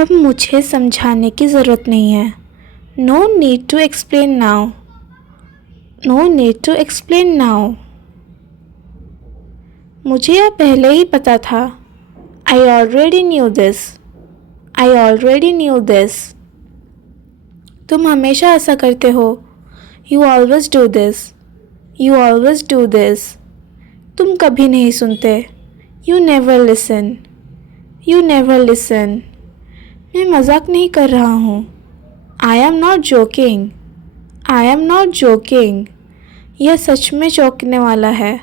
अब मुझे समझाने की ज़रूरत नहीं है। No need to explain now. No need to explain now. मुझे यह पहले ही पता था। I already knew this. I already knew this. तुम हमेशा ऐसा करते हो। You always do this. You always do this. तुम कभी नहीं सुनते। You never listen. You never listen. मैं मजाक नहीं कर रहा हूँ। I am not joking. I am not joking. यह सच में चौंकने वाला है।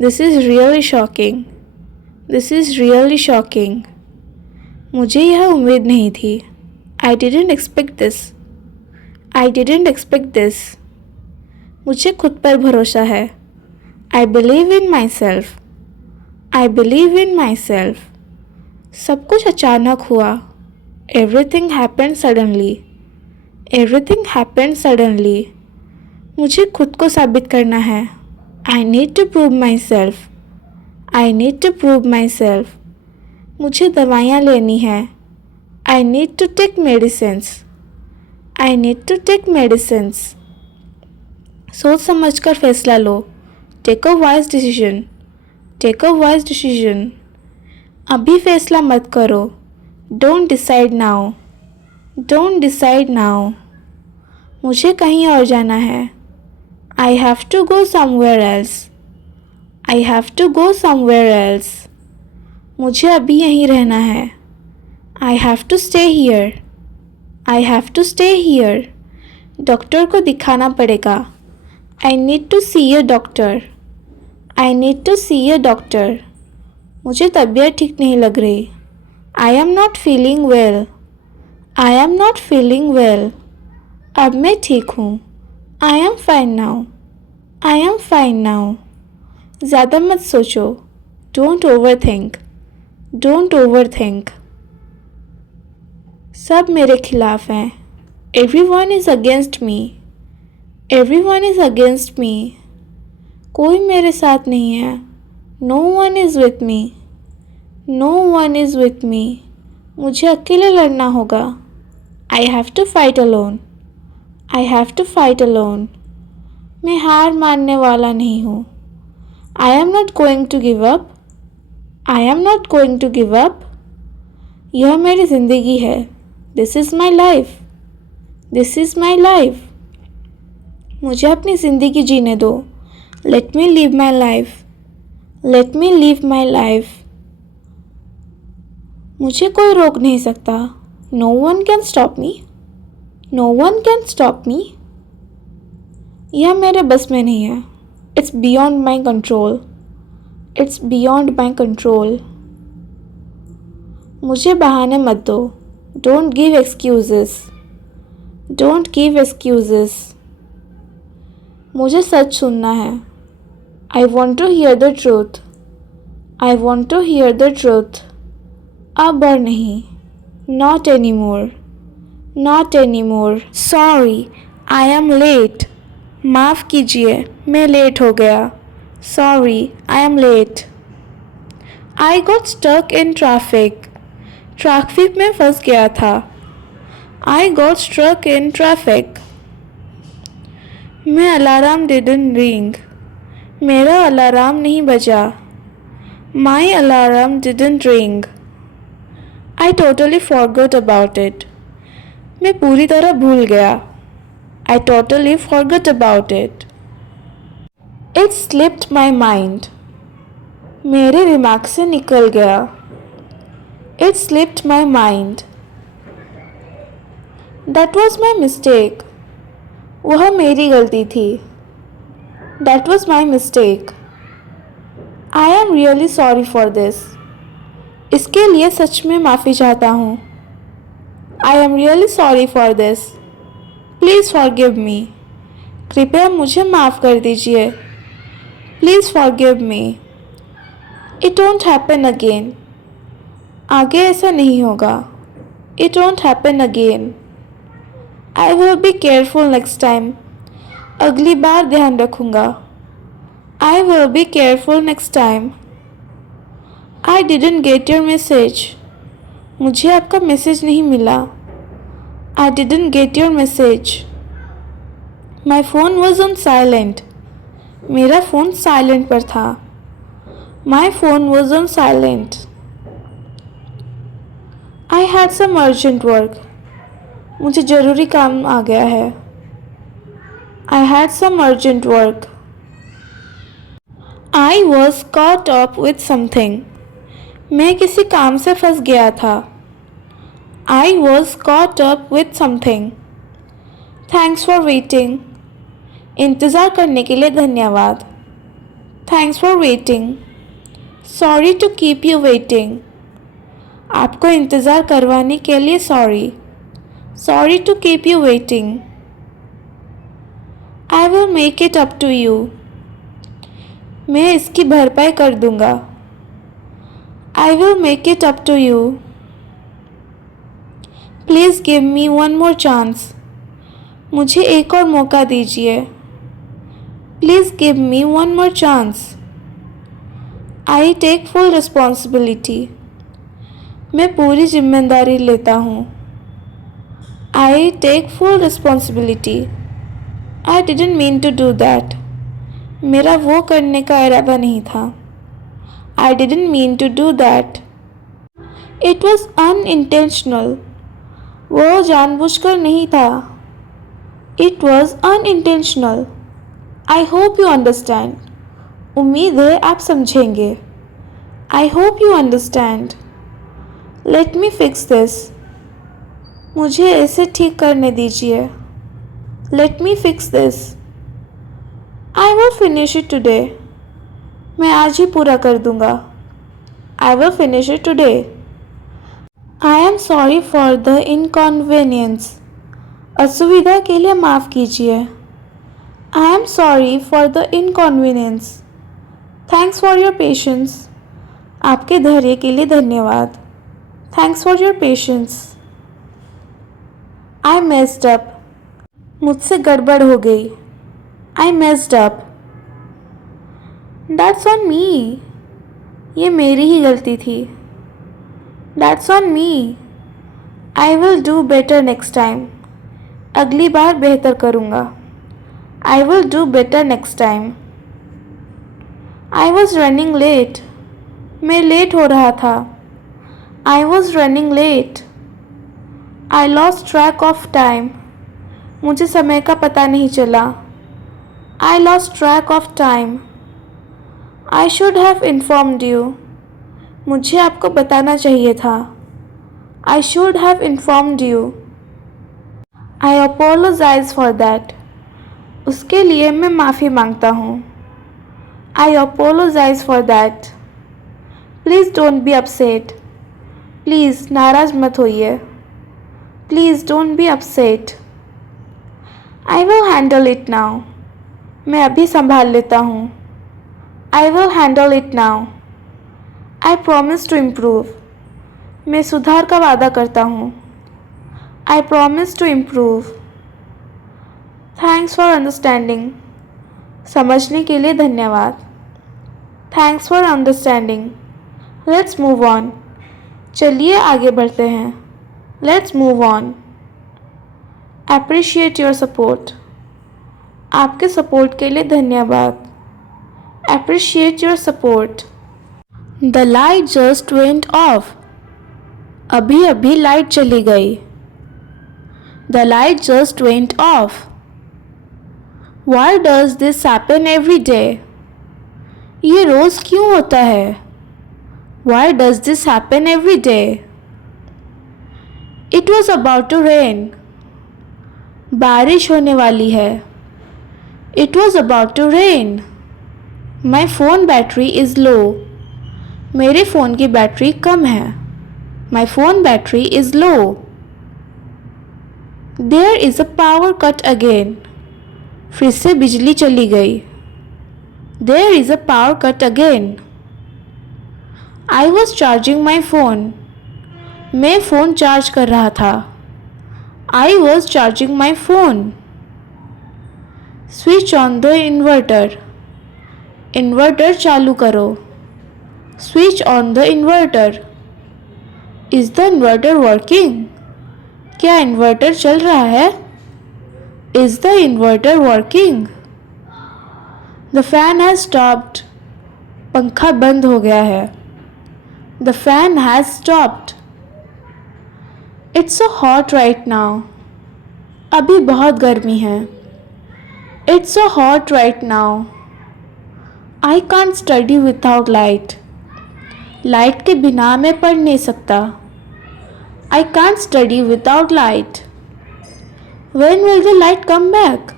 This is really shocking. This is really shocking. मुझे यह उम्मीद नहीं थी। I didn't expect this. I didn't expect this. मुझे खुद पर भरोसा है। I believe in myself. I believe in myself. सब कुछ अचानक हुआ। Everything happened suddenly. Everything happened suddenly. मुझे खुद को साबित करना है। I need to prove myself. I need to prove myself. मुझे दवाइयाँ लेनी है। I need to take medicines. I need to take medicines. सोच समझ कर फैसला लो। Take a wise decision. Take a wise decision. अभी फैसला मत करो। Don't decide now. Don't decide now. मुझे कहीं और जाना है। I have to go somewhere else. I have to go somewhere else. मुझे अभी यहीं रहना है। I have to stay here. I have to stay here. Doctor को दिखाना पड़ेगा। I need to see a doctor. I need to see a doctor. मुझे तबीयत ठीक नहीं लग रही। I am not feeling well. I am not feeling well. अब मैं ठीक हूँ। I am fine now. I am fine now. ज़्यादा मत सोचो। Don't over think. Don't over think. सब मेरे खिलाफ हैं। Everyone is against me. Everyone is against me. कोई मेरे साथ नहीं है। No one is with me. No one is with me. मुझे अकेले लड़ना होगा। I have to fight alone. I have to fight alone. मैं हार मानने वाला नहीं हूँ। I am not going to give up. I am not going to give up. यह मेरी ज़िंदगी है। This is my life. This is my life. मुझे अपनी ज़िंदगी जीने दो। Let me live my life. Let me live my life. मुझे कोई रोक नहीं सकता। No one can stop me. No one can stop me. यह मेरे बस में नहीं है। It's beyond my control. It's beyond my control. मुझे बहाने मत दो। Don't give excuses. Don't give excuses. मुझे सच सुनना है। I want to hear the truth. I want to hear the truth. अब और नहीं। Not any more. Not any more. Sorry, I am late. माफ़ कीजिए, मैं लेट हो गया। Sorry, I am late. I got stuck in traffic. Traffic में फंस गया था। I got struck in traffic. मैं अलार्म डिडंट रिंग। मेरा अलार्म नहीं बजा। My alarm didn't ring. I totally forgot about it. मैं पूरी तरह भूल गया। I totally forgot about it. It slipped my mind. मेरे दिमाग से निकल गया। It slipped my mind. That was my mistake. वह मेरी गलती थी। That was my mistake. I am really sorry for this. इसके लिए सच में माफ़ी चाहता हूँ। I am really sorry for this. Please forgive me. कृपया मुझे माफ़ कर दीजिए। Please forgive me. It won't happen again. आगे ऐसा नहीं होगा। It won't happen again. I will be careful next time. अगली बार ध्यान रखूँगा। I will be careful next time. I didn't get your message. मुझे आपका मैसेज नहीं मिला। I didn't get your message. My phone was on silent. मेरा phone silent पर था। My phone was on silent. I had some urgent work. मुझे ज़रूरी काम आ गया है। I had some urgent work. I was caught up with something. मैं किसी काम से फंस गया था। I was caught up with something. Thanks for waiting. इंतज़ार करने के लिए धन्यवाद। Thanks for waiting. Sorry to keep you waiting. आपको इंतज़ार करवाने के लिए sorry. Sorry to keep you waiting. I will make it up to you. मैं इसकी भरपाई कर दूंगा। I will make it up to you. Please give me one more chance. मुझे एक और मौका दीजिए। Please give me one more chance. I take full responsibility. मैं पूरी जिम्मेदारी लेता हूँ। I take full responsibility. I didn't mean to do that. मेरा वो करने का इरादा नहीं था। I didn't mean to do that. It was unintentional. वो जानबूझकर नहीं था। It was unintentional. I hope you understand. उम्मीद है आप समझेंगे। I hope you understand. Let me fix this. मुझे इसे ठीक करने दीजिए। Let me fix this. I will finish it today. मैं आज ही पूरा कर दूंगा। I will finish it today. I am sorry for the inconvenience. असुविधा के लिए माफ़ कीजिए। I am sorry for the inconvenience. Thanks for your patience. आपके धैर्य के लिए धन्यवाद। Thanks for your patience. I messed up. मुझसे गड़बड़ हो गई। I messed up. That's on me. ये मेरी ही गलती थी। That's on me. I will do better next time. अगली बार बेहतर करूँगा। I will do better next time. I was running late. मैं लेट हो रहा था। I was running late. I lost track of time. मुझे समय का पता नहीं चला। I lost track of time. I should have informed you. मुझे आपको बताना चाहिए था। I should have informed you. I apologize for that. उसके लिए मैं माफ़ी मांगता हूँ। I apologize for that. Please don't be upset. Please नाराज़ मत होइए। Please don't be upset. I will handle it now. मैं अभी संभाल लेता हूँ। I will handle it now. I promise to improve. मैं सुधार का वादा करता हूँ। I promise to improve. Thanks for understanding. समझने के लिए धन्यवाद। Thanks for understanding. Let's move on. चलिए आगे बढ़ते हैं। Let's move on. Appreciate your support. आपके सपोर्ट के लिए धन्यवाद। Appreciate your support. The light just went off. अभी अभी लाइट चली गई। The light just went off. Why does this happen every day? ये रोज़ क्यों होता है? Why does this happen every day? It was about to rain. बारिश होने वाली है। It was about to rain. My phone battery is low. मेरे phone की बैटरी कम है। My phone battery is low. There is a power cut again. फिर से बिजली चली गई। There is a power cut again. I was charging my phone. मैं phone charge कर रहा था। I was charging my phone. Switch on the inverter. Inverter चालू करो। Switch on the inverter. Is the inverter working? क्या inverter चल रहा है? Is the inverter working? The fan has stopped. पंखा बंद हो गया है. The fan has stopped. It's so hot right now. अभी बहुत गर्मी है. It's so hot right now. I can't study without light. Light के बिना मैं पढ़ नहीं सकता. I can't study without light. When will the light come back?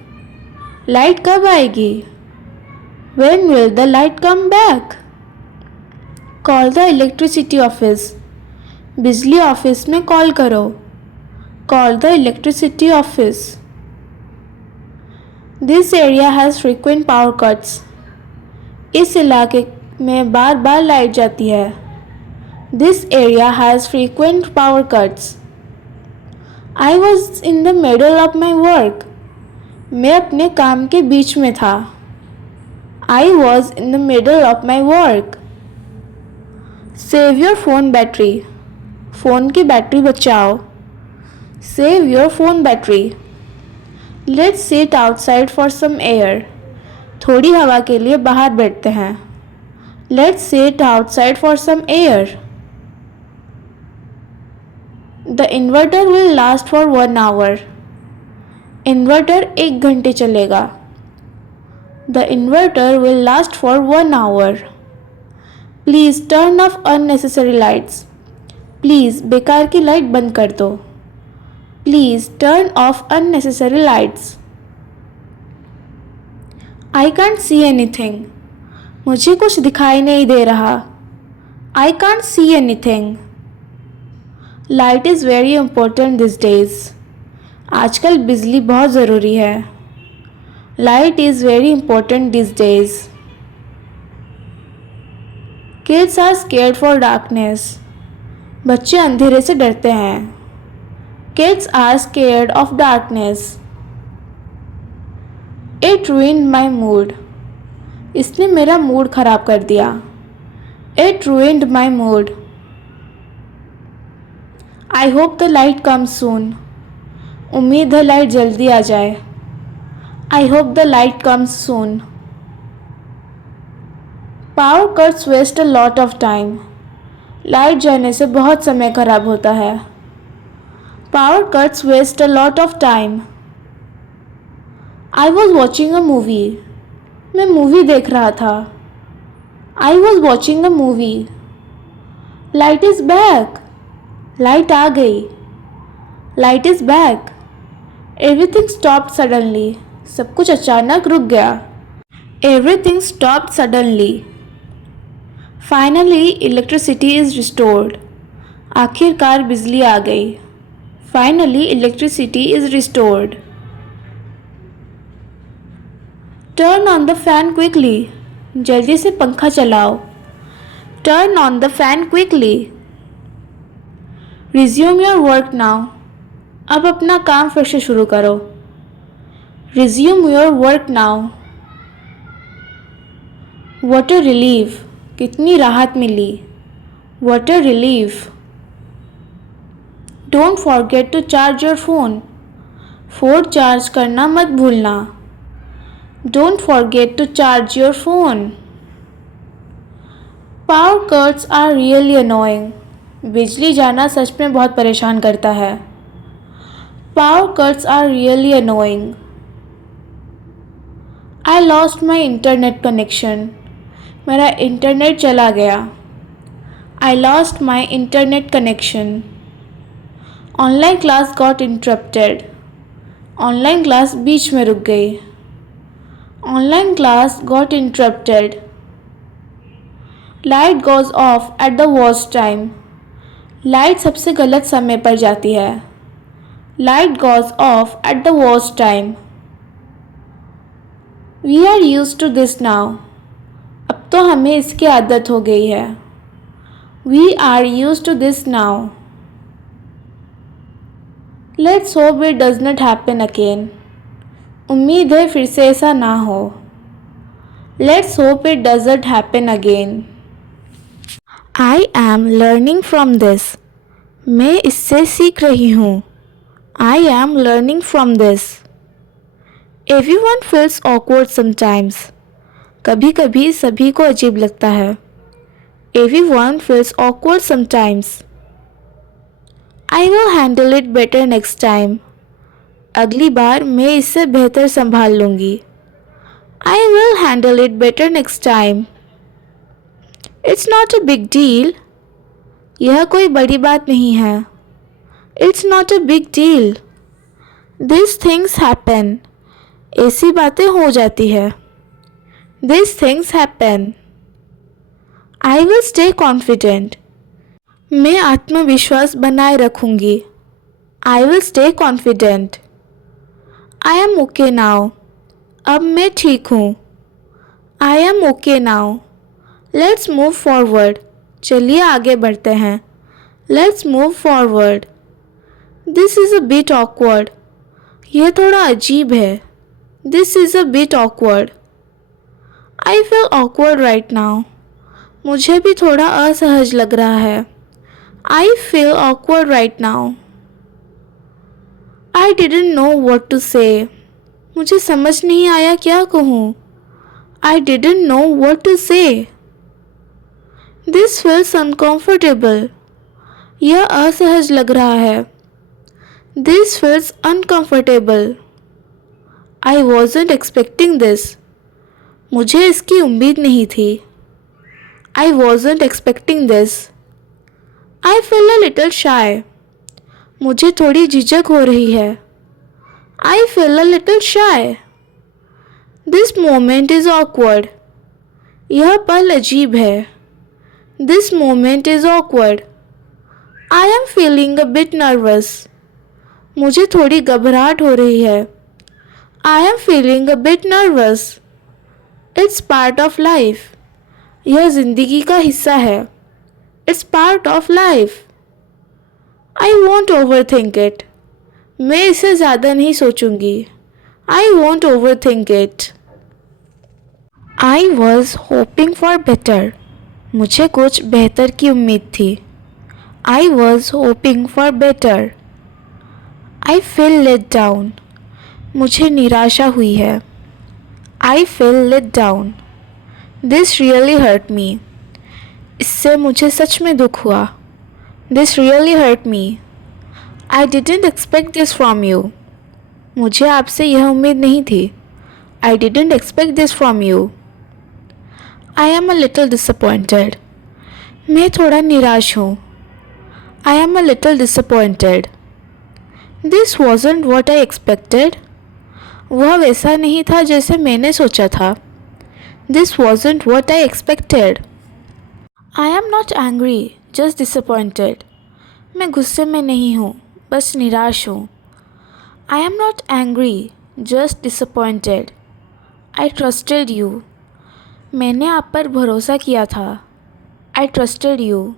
Light कब आएगी? When will the light come back? Call the electricity office. बिजली office में कॉल करो. Call the electricity office. This area has frequent power cuts. इस इलाके में बार बार light जाती है. This area has frequent power cuts. I was in the middle of my work. मैं अपने काम के बीच में था. I was in the middle of my work. Save your phone battery. Phone की बैटरी बचाओ. Save your phone battery. Let's sit outside for some air. थोड़ी हवा के लिए बाहर बैठते हैं. Let's sit outside for some air. The inverter will last for 1 hour. Inverter 1 घंटे चलेगा. The inverter will last for 1 hour. Please turn off unnecessary lights. Please बेकार की लाइट बंद कर दो. Please turn off unnecessary lights. I can't see anything. मुझे कुछ दिखाई नहीं दे रहा. I can't see anything. Light is very important this days. आजकल बिजली बहुत ज़रूरी है. Light is very important this days. Kids are scared for darkness. बच्चे अंधेरे से डरते हैं. Kids are scared of darkness. It ruined my mood. इसने मेरा मूड ख़राब कर दिया. It ruined my mood. I hope the light comes soon. उम्मीद है लाइट जल्दी आ जाए. I hope the light comes soon. Power cuts waste a lot of time. Light जाने से बहुत समय खराब होता है. Power cuts waste a lot of time. I was watching a movie. मैं मूवी देख रहा था. I was watching a movie. Light is back. Light आ गई. Light is back. Everything stopped suddenly. सब कुछ अचानक रुक गया. Everything stopped suddenly. Finally electricity is restored. आखिरकार बिजली आ गई. Finally electricity is restored. Turn on the fan quickly. जल्दी से पंखा चलाओ. Turn on the fan quickly. Resume your work now. अब अपना काम फिर से शुरू करो. Resume your work now. What a relief. कितनी राहत मिली. What a relief. Don't forget to charge your phone. Phone charge करना मत भूलना. Don't forget to charge your phone. Power cuts are really annoying. बिजली जाना सच में बहुत परेशान करता है. Power cuts are really annoying. I lost my internet connection. मेरा इंटरनेट चला गया. I lost my internet connection. Online class got interrupted. Online class बीच में रुक गई. Online class got interrupted. Light goes off at the worst time. Light सबसे गलत समय पर जाती है. Light goes off at the worst time. We are used to this now. अब तो हमें इसकी आदत हो गई है. We are used to this now. Let's hope it does not happen again. उम्मीद है फिर से ऐसा ना हो. Let's hope it doesn't happen again. I am learning from this. मैं इससे सीख रही हूँ. I am learning from this. Everyone feels awkward sometimes. कभी कभी सभी को अजीब लगता है. Everyone feels awkward sometimes. I will handle it better next time. अगली बार मैं इससे बेहतर संभाल लूँगी. I will handle it better next time. It's not a big deal. यह कोई बड़ी बात नहीं है. It's not a big deal. These things happen. ऐसी बातें हो जाती है. These things happen. I will stay confident. मैं आत्मविश्वास बनाए रखूंगी. I will stay confident. I am okay now. अब मैं ठीक हूँ. I am okay now. Let's move forward. चलिए आगे बढ़ते हैं. Let's move forward. This is a bit awkward. यह थोड़ा अजीब है. This is a bit awkward. I feel awkward right now. मुझे भी थोड़ा असहज लग रहा है. I feel awkward right now. I didn't know what to say. मुझे समझ नहीं आया क्या कहूँ. I didn't know what to say. This feels uncomfortable. यह असहज लग रहा है. This feels uncomfortable. I wasn't expecting this. मुझे इसकी उम्मीद नहीं थी. I wasn't expecting this. I feel a little shy. मुझे थोड़ी झिझक हो रही है. I feel a little shy. This moment is awkward. यह पल अजीब है. This moment is awkward. I am feeling a bit nervous. मुझे थोड़ी घबराहट हो रही है. I am feeling a bit nervous. It's part of life. यह जिंदगी का हिस्सा है. It's part of life. I won't overthink it. मैं इसे ज़्यादा नहीं सोचूंगी. I won't overthink it. I was hoping for better. मुझे कुछ बेहतर की उम्मीद थी. I was hoping for better. I feel let down. मुझे निराशा हुई है. I feel let down. This really hurt me. इससे मुझे सच में दुख हुआ. This really hurt me. I didn't expect this from you. मुझे आपसे यह उम्मीद नहीं थी. I didn't expect this from you. I am a little disappointed. मैं थोड़ा निराश हूँ. I am a little disappointed. This wasn't what I expected. वह वैसा नहीं था जैसे मैंने सोचा था. This wasn't what I expected. I am not angry, just disappointed. मैं गुस्से में नहीं हूँ, बस निराश हूँ. I am not angry, just disappointed. I trusted you. मैंने आप पर भरोसा किया था. I trusted you.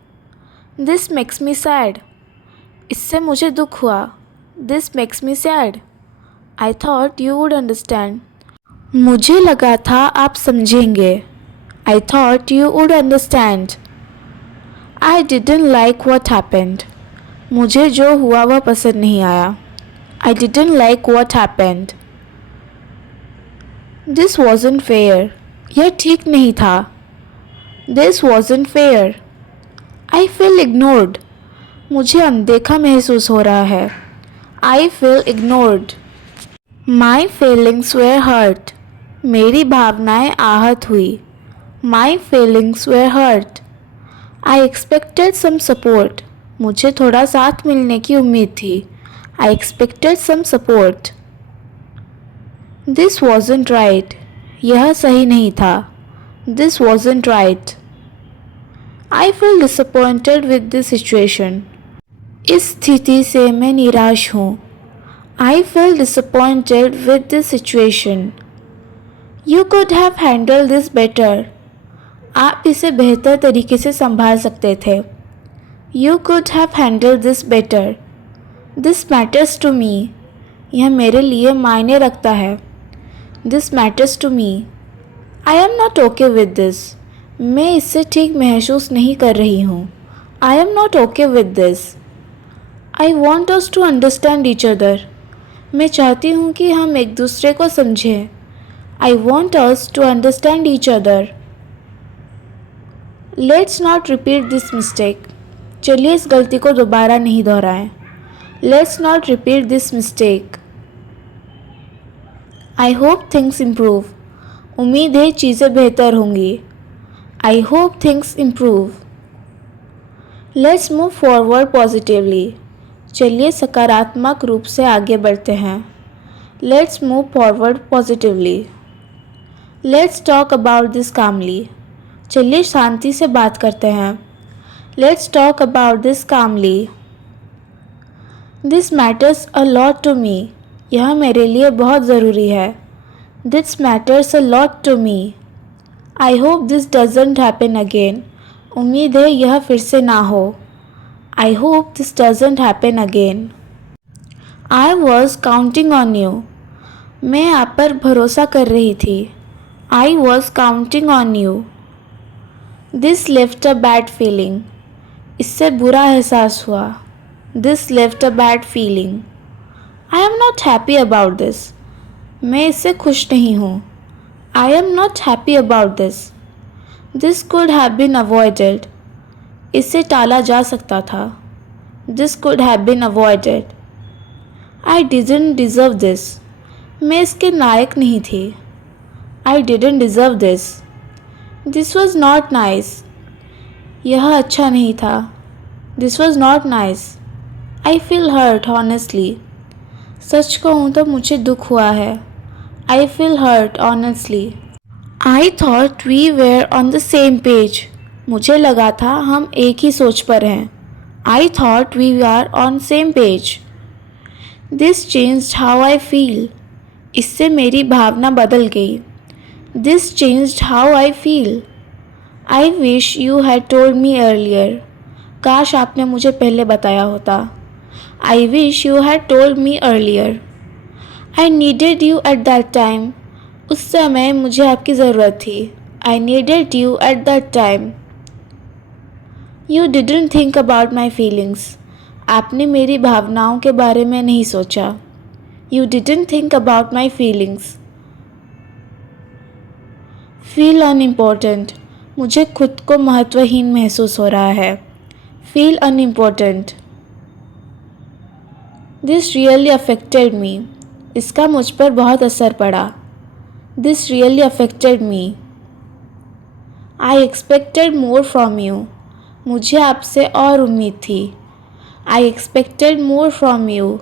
This makes me sad. इससे मुझे दुख हुआ. This makes me sad. I thought you would understand. मुझे लगा था आप समझेंगे. I thought you would understand. I didn't like what happened. मुझे जो हुआ वह पसंद नहीं आया. I didn't like what happened. This wasn't fair. यह ठीक नहीं था. This wasn't fair. I feel ignored. मुझे अनदेखा महसूस हो रहा है. I feel ignored. My feelings were hurt. मेरी भावनाएं आहत हुई. My feelings were hurt. I expected some support. मुझे थोड़ा साथ मिलने की उम्मीद थी. I expected some support. This wasn't right. यह सही नहीं था. This wasn't right. I feel disappointed with this situation. इस स्थिति से मैं निराश हूँ. I feel disappointed with this situation. You could have handled this better. आप इसे बेहतर तरीके से संभाल सकते थे. You could have handled this better. This matters to me. यह मेरे लिए मायने रखता है. This matters to me. I am not okay with this. मैं इससे ठीक महसूस नहीं कर रही हूँ. I am not okay with this. I want us to understand each other. मैं चाहती हूँ कि हम एक दूसरे को समझें. I want us to understand each other. Let's not repeat this mistake. चलिए इस गलती को दोबारा नहीं दोहराएं. Let's not repeat this mistake. I hope things improve. उम्मीद है चीज़ें बेहतर होंगी. I hope things improve. Let's move forward positively. चलिए सकारात्मक रूप से आगे बढ़ते हैं. Let's move forward positively. Let's talk about this calmly. चलिए शांति से बात करते हैं. Let's talk about this calmly. This matters a lot to me. यह मेरे लिए बहुत ज़रूरी है. This matters a lot to me. I hope this doesn't happen again. उम्मीद है यह फिर से ना हो. I hope this doesn't happen again. I was counting on you. मैं आप पर भरोसा कर रही थी. I was counting on you. This left a bad feeling. इससे बुरा एहसास हुआ. This left a bad feeling. I am not happy about this. मैं इससे खुश नहीं हूँ. I am not happy about this. This could have been avoided. इसे टाला जा सकता था. This could have been avoided. I didn't deserve this. मैं इसके लायक नहीं थी. I didn't deserve this. This was not nice. यह अच्छा नहीं था. This was not nice. I feel hurt honestly. सच कहूँ तो मुझे दुख हुआ है. I feel hurt honestly. I thought we were on the same page. मुझे लगा था हम एक ही सोच पर हैं. I thought we are on same page. This changed how I feel. इससे मेरी भावना बदल गई. This changed how I feel. I wish you had told me earlier. काश आपने मुझे पहले बताया होता. आई wish you had told me earlier. I needed you at that time. उस समय मुझे आपकी ज़रूरत थी. I needed you at that time. You didn't think about my feelings. आपने मेरी भावनाओं के बारे में नहीं सोचा. You didn't think about my feelings. Feel unimportant. मुझे खुद को महत्वहीन महसूस हो रहा है. Feel unimportant. This really affected me. इसका मुझ पर बहुत असर पड़ा. This really affected me. I expected more from you. मुझे आपसे और उम्मीद थी. I expected more from you.